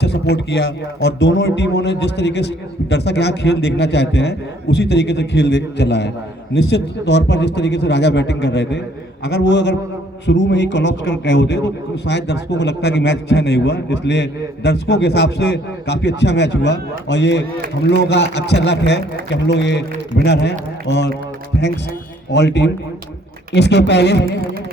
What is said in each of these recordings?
Support किया और दोनों टीमों ने जिस तरीके से दर्शक यहाँ खेल देखना चाहते हैं उसी तरीके से खेल चला है। निश्चित तौर पर जिस तरीके से राजा बैटिंग कर रहे थे, अगर शुरू में ही कॉलअप्स कर गए होते तो शायद दर्शकों को लगता कि मैच अच्छा नहीं हुआ। इसलिए दर्शकों के हिसाब से काफ़ी अच्छा मैच हुआ और ये हम लोगों का अच्छा लक है कि हम लोग ये विनर हैं और थैंक्स ऑल टीम। इसके पहले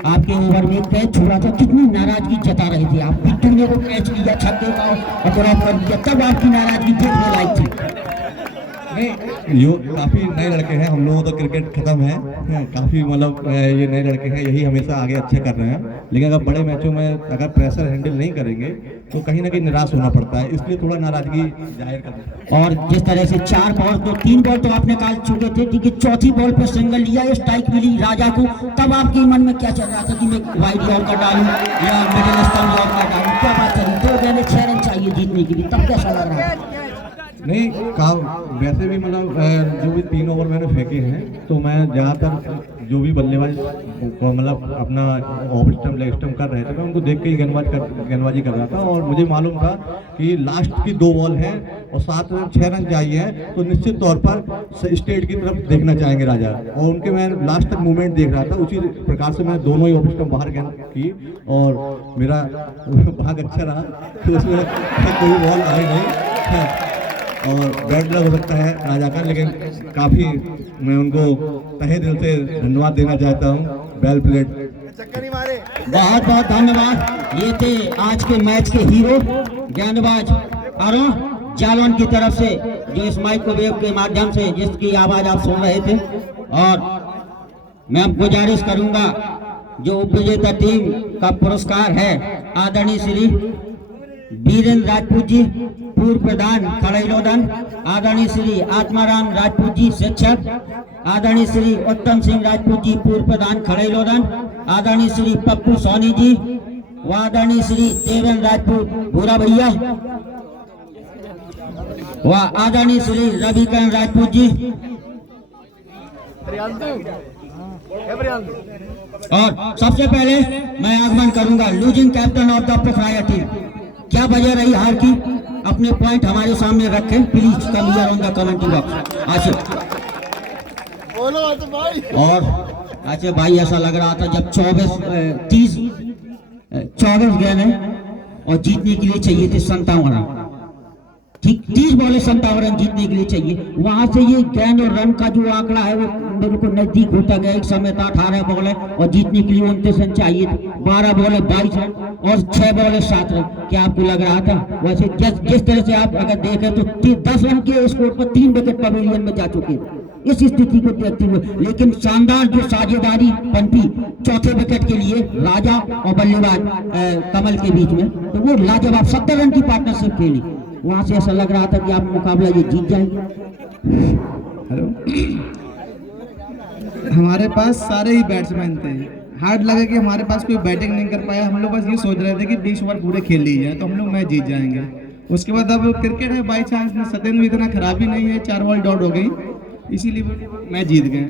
आपके ओवर में कैच छुड़ा था, कितनी नाराजगी जता रही थी आप, पिट्टू को कैच लिया, छक्के का और ड्रॉप कर दिया, तब आपकी नाराजगी देखने लायक थी। नहीं, यो काफ़ी नए लड़के हैं, हम लोगों तो क्रिकेट खत्म है, काफ़ी मतलब ये नए लड़के हैं, यही हमेशा आगे अच्छा कर रहे हैं। लेकिन अगर बड़े मैचों में अगर प्रेशर हैंडल नहीं करेंगे तो कहीं ना कहीं निराश होना पड़ता है, इसलिए थोड़ा नाराजगी जाहिर करना। और जिस तरह से 4 बॉल तो 3 बॉल तो आपने काल चुके थे, ठीक है, चौथी बॉल पर सिंगल लिया, स्ट्राइक मिली राजा को, तब आपके मन में क्या चल रहा था कि मैं वाइड यॉर्कर डालूं या मिडिल स्टंप यॉर्कर डालूं, क्या बात चली? 2 गेंदें 6 रन चाहिए जीतने के लिए, तब कैसा लग रहा है? नहीं काम वैसे भी मतलब जो भी 3 ओवर मैंने फेंके हैं तो मैं ज़्यादातर जो भी बल्लेबाज मतलब अपना ऑफ स्टंप लेग स्टंप कर रहे थे मैं उनको देख के ही गेंदबाजी कर रहा था और मुझे मालूम था कि लास्ट की 2 बॉल हैं और 7 रन 6 रन चाहिए हैं, तो निश्चित तौर पर स्टेट की तरफ देखना चाहेंगे राजा और उनके मैं लास्ट तक मूवमेंट देख रहा था। उसी प्रकार से मैं दोनों ही ऑफ स्टंप बाहर गेंद की और मेरा भाग अच्छा रहा, तो उसमें कोई बॉल आई नहीं और बैड लक हो सकता है राजा का, लेकिन काफ़ी मैं उनको तहे दिल से धन्यवाद देना चाहता हूँ। Well played. बहुत बहुत धन्यवाद। ये थे आज के मैच के हीरो गेंदबाज अरुण जालवन की तरफ से, जो इस माइक्रोवेव के माध्यम से जिसकी आवाज आप सुन रहे थे। और मैं अब गुजारिश करूंगा जो उपविजेता टीम का पुरस्कार है आदरणीय श्री वीरेंद्र राजपूत जी पूर्व प्रधान खड़ैलोदन, आदरणीय श्री आत्माराम राजपूत जी शिक्षक, आदरणीय श्री उत्तम सिंह राजपूत जी पूर्व प्रधान खड़ैलोदन, आदरणीय श्री पप्पू सोनी जी व आदरणीय श्री देवेंद्र राजपूत भूरा भैया व आदरणीय श्री रविकरण राजपूत जी। और सबसे पहले मैं आगमन करूंगा losing captain of the Pokhraya team. क्या वजह रही हार की, अपने पॉइंट हमारे सामने रखें please, come here on the commentary box. और अच्छा भाई ऐसा लग रहा था जब 24 गेंद है और जीतने के लिए चाहिए थे 57 रन, ठीक 30 बॉलें 57 रन जीतने के लिए चाहिए। वहां से ये गेंद और रन का जो आंकड़ा है वो बिल्कुल नजदीक होता गया। एक समय था 18 बॉल है और जीतने के लिए 29 रन चाहिए थे, 12 बॉल है 22 रन और 6 बॉल है 7 रन। क्या आपको लग रहा था? वैसे जिस तरह से आप अगर देखें तो 10 रन के स्कोर पर 3 विकेट पवेलियन में जा चुके हैं इस स्थिति को देखते हुए, लेकिन शानदार जो साझेदारी पनपी चौथे विकेट के लिए राजा और बल्लेबाज कमल के बीच में, तो वो लाजवाब 70 रन की पार्टनरशिप खेली। वहां से ऐसा लग रहा था कि आप मुकाबला ये जीत जाएंगे। हेलो, हमारे पास सारे ही बैट्समैन थे, हार्ड लगा कि हमारे पास कोई बैटिंग नहीं कर पाया। हम लोग बस ये सोच रहे थे कि 20 ओवर पूरे खेल ली जाए तो हम लोग मैच जीत जाएंगे। उसके बाद अब क्रिकेट है, बाई चांस में सदन में इतना खराबी नहीं है, 4 बॉल डॉट हो गई, इसीलिए मैच जीत गए।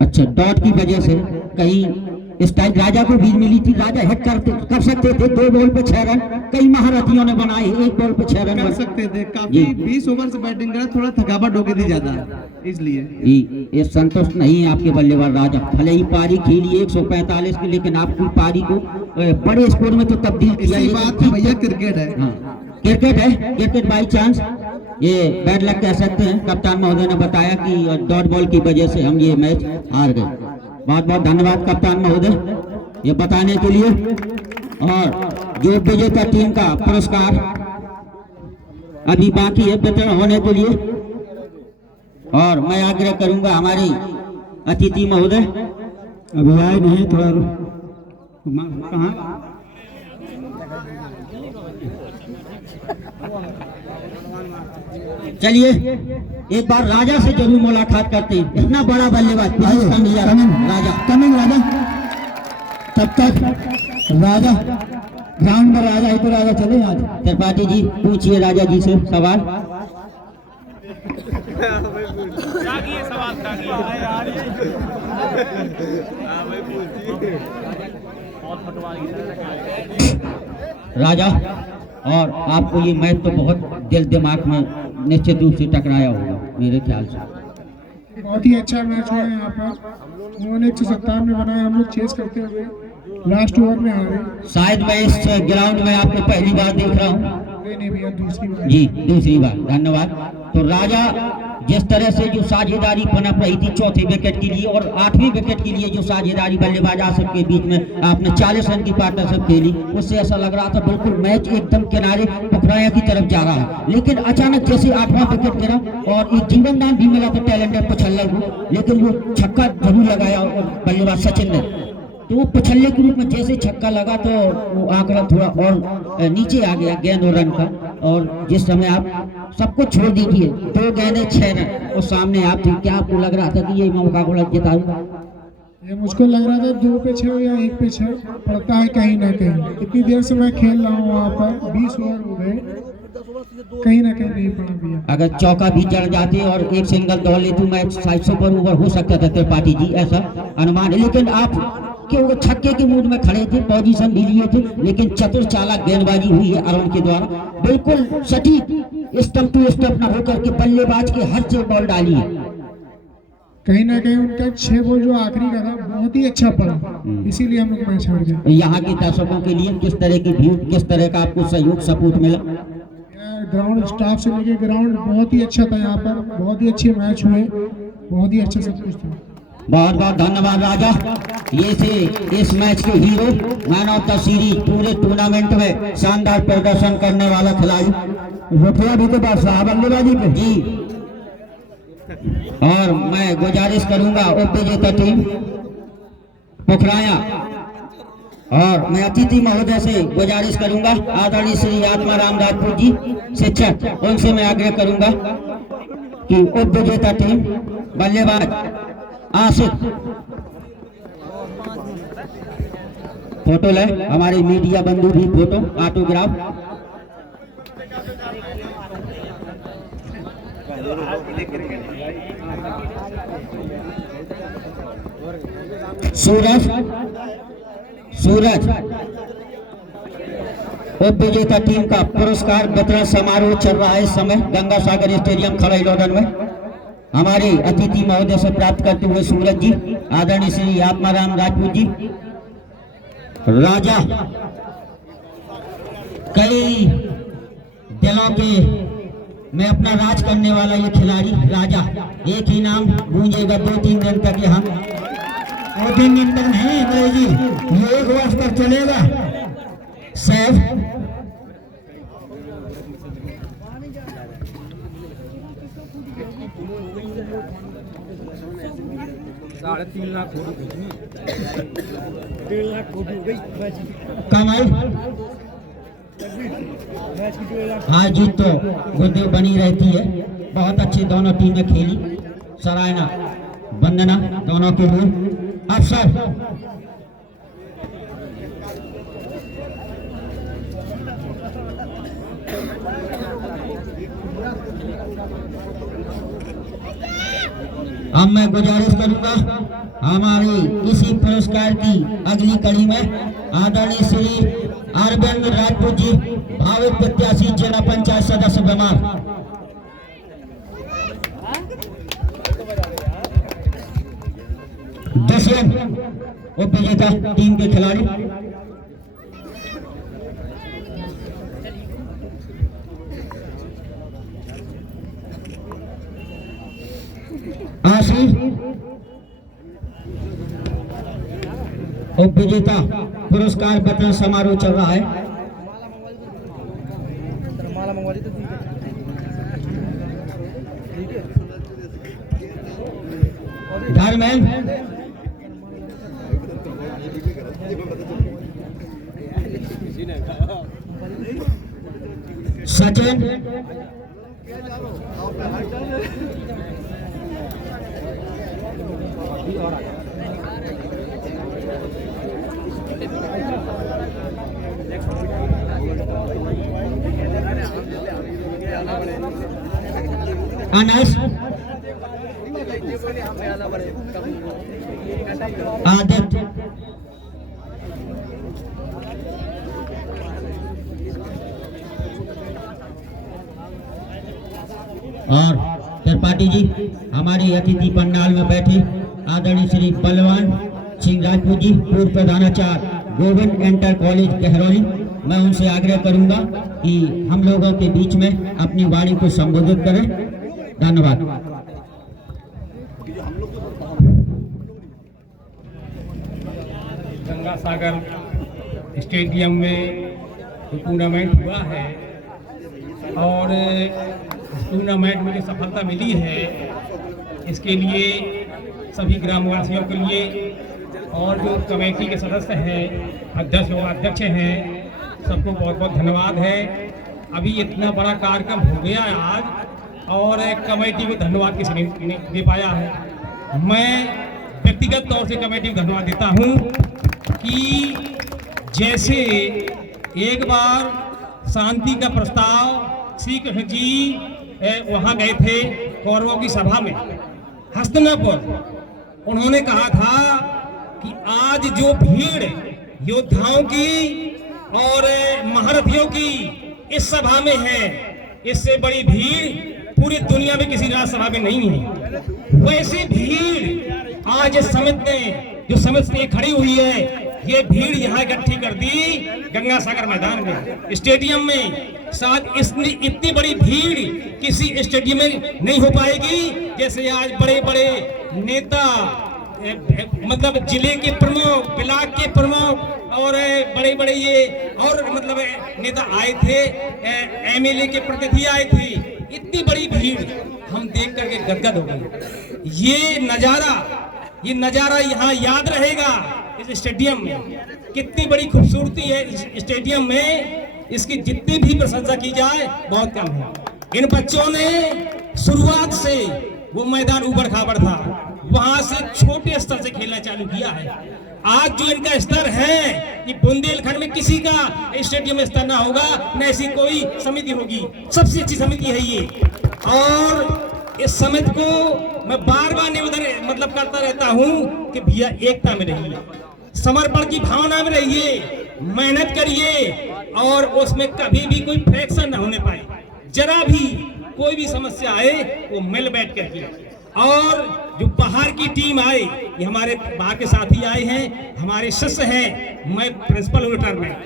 अच्छा, डॉट की वजह से कहीं स्ट्राइक राजा को भी मिली थी, राजा हिट कर सकते थे 2 बॉल पे 6 रन, कई महारथियों ने बनाए 1 बॉल पे 6 रन कर सकते थे। काफी 20 ओवर से बैटिंग करा, थोड़ा थकावट हो गई थी ज्यादा, इसलिए ये संतुष्ट नहीं है आपके बल्लेबाज राजा। भले ही पारी खेली 145 की, लेकिन आपकी पारी को बड़े स्कोर में तो तब्दील किया। इसी बात है भैया, क्रिकेट है। क्रिकेट है, क्रिकेट बाई चांस ये बैड लक कह सकते हैं। कप्तान महोदय ने बताया कि डॉट बॉल की वजह से हम ये मैच हार गए। बहुत बहुत धन्यवाद कप्तान महोदय ये बताने के लिए। और जो विजेता टीम का पुरस्कार अभी बाकी है वितरण होने के लिए, और मैं आग्रह करूंगा हमारी अतिथि महोदय अभी आए नहीं, थोड़ा कहाँ चलिए एक बार राजा से जरूर मुलाकात करते हैं। इतना बड़ा बल्लेबाज राजा कमिंग राजा, तब तक राजा ग्राउंड पर राजा ही तो राजा चले। आज त्रिपाठी जी पूछिए राजा जी से सवाल। राजा और आपको ये मैच तो बहुत दिल दिमाग में निश्चित रूप से टकराया होगा मेरे ख्याल से। बहुत ही अच्छा मैच हुआ है यहाँ पर। उन्होंने 157 में बनाया, हम लोग चेस करते हुए लास्ट ओवर में हारे। शायद मैं इस ग्राउंड में आपको पहली बार देख रहा हूँ। नहीं भैया, दूसरी बार। जी दूसरी बार, धन्यवाद। तो राजा जिस तरह से जो साझेदारी पनप रही थी चौथे विकेट के लिए और 8वें विकेट के लिए जो साझेदारी बल्लेबाज आसिफ के बीच में आपने 40 रन की पार्टनरशिप खेली, उससे ऐसा लग रहा था बिल्कुल मैच एकदम किनारे पुखराया की तरफ जा रहा है। लेकिन अचानक जैसे 8वां विकेट गिरा और एक जीवन दान भी मिला था टैलेंटेड पछल्लर को, लेकिन वो छक्का जरूर लगाया और बल्लेबाज सचिन ने, तो वो पछल्ले के रूप में जैसे छक्का लगा तो वो आंकड़ा थोड़ा और नीचे आ गया गेंद और रन का। और जिस समय आप सबको छोड़ दीजिए, 2 गेंदें 6 रन और सामने आप थे, क्या आपको लग रहा था कि ये मौका को जिताऊं? ये मुझको लग रहा था 2 पे 6 या 1 पे 6 पड़ता है कहीं ना कहीं। इतनी देर से मैं खेल रहा हूँ वहाँ पर, 20 ओवर हो गए, कहीं ना कहीं नहीं पड़ा भैया। अगर चौका भी जड़ जाते और एक सिंगल दौड़ लेते मैच 700 पर ओवर हो सकता था त्रिपाठी जी, ऐसा अनुमान है। लेकिन आप क्योंकि छक्के के मूड में खड़े थे, पोजीशन भी लिए थे, लेकिन चतुर चालाक गेंदबाजी हुई है अरुण के द्वारा, बिल्कुल सटीक स्टंप टू स्टंप न होकर के बल्लेबाज के हर से बॉल डाली है। कहीं ना कहीं उनका 6 बॉल जो आखिरी का था बहुत ही अच्छा पड़ा, इसीलिए हम लोग मैच हार गए। यहाँ के दर्शकों के लिए किस तरह की व्यू, किस तरह का आपको सहयोग सपोर्ट मिला? ग्राउंड स्टाफ से लेके ग्राउंड बहुत ही अच्छा था, यहाँ पर बहुत ही अच्छे मैच हुए, बहुत ही अच्छा सब कुछ था। बहुत बहुत धन्यवाद राजा। ये थे इस मैच के hero, man of the series, पूरे टूर्नामेंट में शानदार प्रदर्शन करने वाला खिलाड़ी। रुपया भी तो बादशाह बल्लेबाजी पे जी। और मैं गुजारिश करूंगा उप विजेता टीम पोखराया और मैं अतिथि महोदय से गुजारिश करूंगा, आदरणीय श्री आत्माराम राजपूत जी शिक्षक, उनसे मैं आग्रह करूंगा कि उप विजेता टीम बल्लेबाज आसिफ फोटो ले, हमारे मीडिया बंधु भी फोटो ऑटोग्राफ। सूरज उप विजेता टीम का पुरस्कार वितरण समारोह चल रहा है इस समय गंगा सागर स्टेडियम खड़ई लॉडन में। हमारे अतिथि महोदय से प्राप्त करते हुए सूरज जी, आदरणीय श्री आत्माराम राजपूत जी, राजा कई दिलों के में अपना राज करने वाला ये खिलाड़ी राजा, एक ही नाम गूंजेगा 2-3 दिन तक, हम 2-3 दिन तक नहीं जी, ये 1 वर्ष तक चलेगा। सैफ कमल हार जीत तो गुद्दे बनी रहती है। बहुत अच्छी दोनों टीमें खेली, सराहना वंदना दोनों के लिए। अफसर अब मैं गुजारिश करूंगा हमारी इसी पुरस्कार की अगली कड़ी में आदरणीय श्री अरविंद राजपूत जी, भाविक प्रत्याशी जिला पंचायत सदस्य बीमार, दशरथ उप विजेता टीम के खिलाड़ी। आशीष उप विजेता पुरस्कार वितरण समारोह चल रहा है। धर्मेंद्र सचिन अनस आदित्य और त्रिपाठी जी हमारे अतिथि पंडाल में बैठे आदरणीय श्री बलवान सिंह राजपूत जी, पूर्व प्रधानाचार्य गोविंद इंटर कॉलेज कहरौली, मैं उनसे आग्रह करूंगा कि हम लोगों के बीच में अपनी वाणी को संबोधित करें। धन्यवाद। गंगा सागर स्टेडियम में जो टूर्नामेंट हुआ है और इस टूर्नामेंट में जो सफलता मिली है, इसके लिए सभी ग्रामवासियों के लिए और जो कमेटी के सदस्य हैं, अध्यक्ष और अध्यक्ष हैं, सबको बहुत बहुत धन्यवाद है। अभी इतना बड़ा कार्यक्रम हो गया है आज और कमेटी को धन्यवाद किसी ने नहीं दे पाया है। मैं व्यक्तिगत तौर से कमेटी को धन्यवाद देता हूँ कि जैसे एक बार शांति का प्रस्ताव श्री कृष्ण जी वहाँ गए थे कौरवों की सभा में हस्तिनापुर, उन्होंने कहा था कि आज जो भीड़ योद्धाओं की और महारथियों की इस सभा में है, इससे बड़ी भीड़ पूरी दुनिया में किसी राज्यसभा में नहीं है। वैसी भीड़ आज इस समिति ने जो समिति खड़ी हुई है, ये भीड़ यहाँ इकट्ठी कर दी गंगा सागर मैदान में, स्टेडियम में। शायद इतनी बड़ी भीड़ किसी स्टेडियम में नहीं हो पाएगी जैसे आज बड़े बड़े नेता, मतलब जिले के प्रमुख, ब्लॉक के प्रमुख और बड़े बड़े ये और मतलब नेता आए थे, एमएलए के प्रतिनिधि आए थे। इतनी बड़ी भीड़ हम देख करके गदगद हो गए। ये नजारा यहाँ याद रहेगा इस स्टेडियम में। कितनी बड़ी खूबसूरती है इस स्टेडियम में, इसकी जितनी भी प्रशंसा की जाए बहुत कम है। इन बच्चों ने शुरुआत से, वो मैदान ऊबड़ खाबड़ था, वहां से छोटे स्तर से खेलना चालू किया है। आज जो इनका स्तर है, ये बुंदेलखंड में किसी का स्टेडियम में स्तर ना होगा, न ऐसी कोई समिति होगी। सबसे अच्छी समिति है ये, और इस समिति को मैं बार बार निवेदन मतलब करता रहता हूँ कि भैया एकता में रहिए, समर्पण की भावना में रहिए, मेहनत करिए और उसमें कभी भी कोई फ्रैक्शन ना होने पाए। जरा भी कोई भी समस्या आए वो मिल बैठ करके। और जो बाहर की टीम आए, ये हमारे बाहर के साथी आए हैं, हमारे शिष्य हैं। मैं प्रिंसिपल हूँ रिटायरमेंट,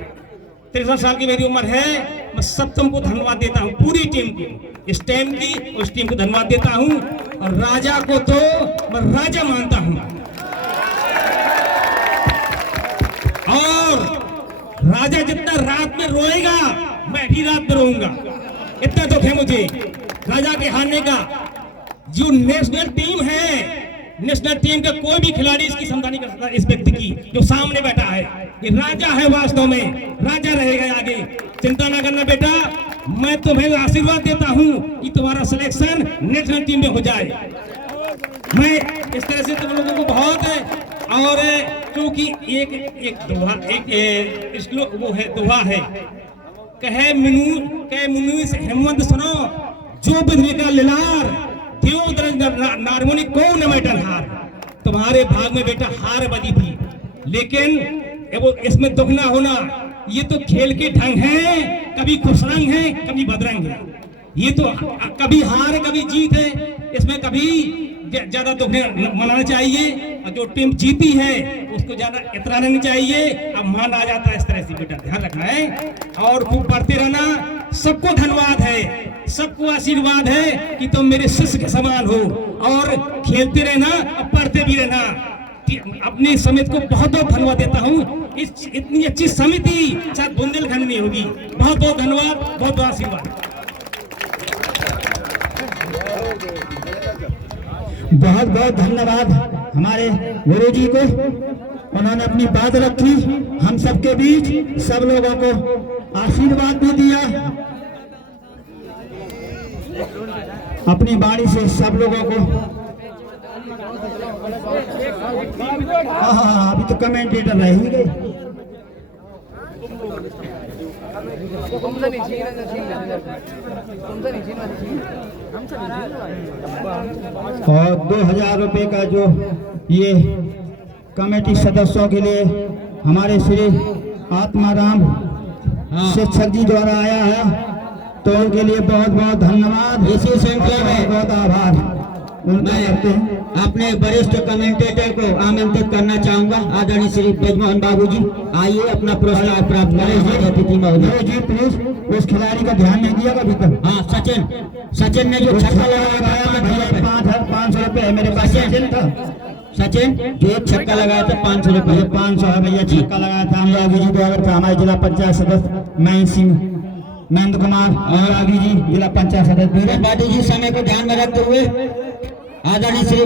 63 साल की मेरी उम्र है। मैं सब तुमको धन्यवाद देता हूँ, पूरी टीम को, इस टीम की उस टीम को धन्यवाद देता हूँ। और राजा को तो मैं राजा मानता हूँ, और राजा जितना रात में रोएगा मैं भी रात में रोऊंगा। इतना दुख है मुझे राजा के हारने का। जो नेशनल टीम है, नेशनल टीम का कोई भी खिलाड़ी इसकी क्षमता नहीं कर सकता। इस व्यक्ति की जो सामने बैठा है, ये राजा है, वास्तव में राजा रहेगा आगे। चिंता ना करना बेटा, मैं तुम्हें आशीर्वाद देता हूँ कि तुम्हारा सिलेक्शन नेशनल टीम में हो जाए। मैं इस तरह से तुम लोगों को बहुत है। और क्योंकि एक दोहा, एक श्लोक वो है, दोहा है, कहे मुनु से हेमंत सुनो, जो बिधवे का लिलार नारमुनि को न मैटन हार। तुम्हारे भाग में बेटा हार बदी थी, लेकिन वो इसमें दुख ना होना। ये तो खेल के ढंग है, कभी खुश रंग है, कभी बदरंग है। ये तो कभी हार कभी जीत है, इसमें कभी ज्यादा दुख मनाना चाहिए। और जो टीम जीती है उसको ज्यादा इतराना नहीं चाहिए। अब मान आ जाता है इस तरह से, बेटा ध्यान रखना है और खूब पढ़ते रहना। सबको धन्यवाद है, सबको आशीर्वाद है कि तुम मेरे शिष्य के समान हो, और खेलते रहना और पढ़ते भी रहना। अपनी समिति को बहुत बहुत धन्यवाद देता हूँ। इतनी अच्छी समिति शायद बुंदेलखंड में होगी। बहुत बहुत धन्यवाद, बहुत बहुत आशीर्वाद। बहुत बहुत धन्यवाद हमारे गुरुजी को, उन्होंने अपनी बात रखी, हम सबके बीच सब लोगों को आशीर्वाद भी दिया, अपनी वाणी से सब लोगों को। हाँ, अभी तो कमेंटेटर रह ही गए। और 2000 रुपए का जो ये कमेटी सदस्यों के लिए हमारे श्री आत्माराम शिक्षक जी द्वारा आया है, तो उनके लिए बहुत बहुत धन्यवाद, इसी श्रृंखला में बहुत आभार उनका करते हैं। मैं अपने वरिष्ठ कमेंटेटर को आमंत्रित करना चाहूंगा, आदरणीय श्री ब्रजमोहन बाबू जी, आइए अपना पुरस्कार प्राप्त करें हमारे अतिथि महोदय जी प्लीज उस खिलाड़ी का ध्यान नहीं दिया अभी तक। हाँ सचिन ने जो छक्का लगाया था 500 रुपए है मेरे पास। सचिन था, सचिन जो एक छक्का लगाया था 500 रुपये। 500 है भैया, छक्का लगाया था अनुरागी जी द्वारा था, हमारे जिला पंचायत सदस्य मैं सिंह नंद कुमार अनुरागी जी, जिला पंचायत सदस्य। पाटिल जी समय को ध्यान में रखते हुए आदरणीय श्री